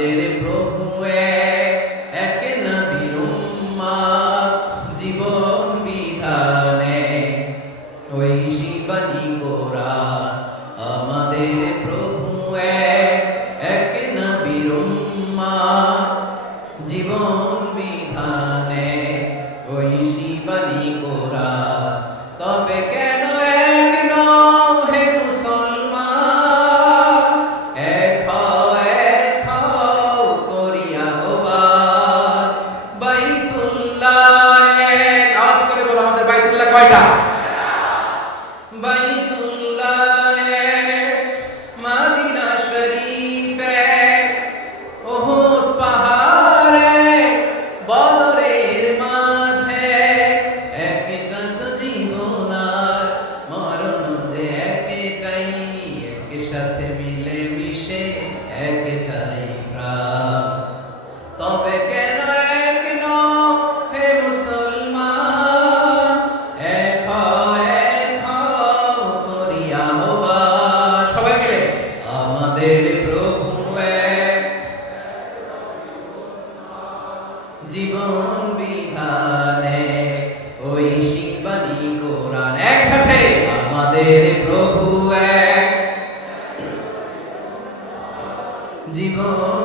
আমাদের প্রভু এক নবীর উম্মত জীবন বিধানে ঐশী বাণী কোরআন আমাদের প্রভু এক নবীর উম্মত জীবন বিধানে ঐশী বাণী কোরআন তবে কেন এক নও হে মুসলমান এক হও করিয়া আহ্বান বাইতুল্লাহ এক আওয়াজ করে বলো আমাদের বাইতুল্লাহ কয়টা বাইতুল্লাহ এক মদিনা শরীফ এক উহুদ পাহাড় এক বদরের মাঝে একটা তো জীবন আর মরণ যে একটাই একসাথে মিলে মিশে একটাই প্রাণ তবে কেন এক নও হে মুসলমান এক হও করিয়া আহ্বান সবাই মিলে আমাদের প্রভু এক জীবন বিধানে ঐশী বাণী কোরআন একসাথে আমাদের প্রভু এক জীবন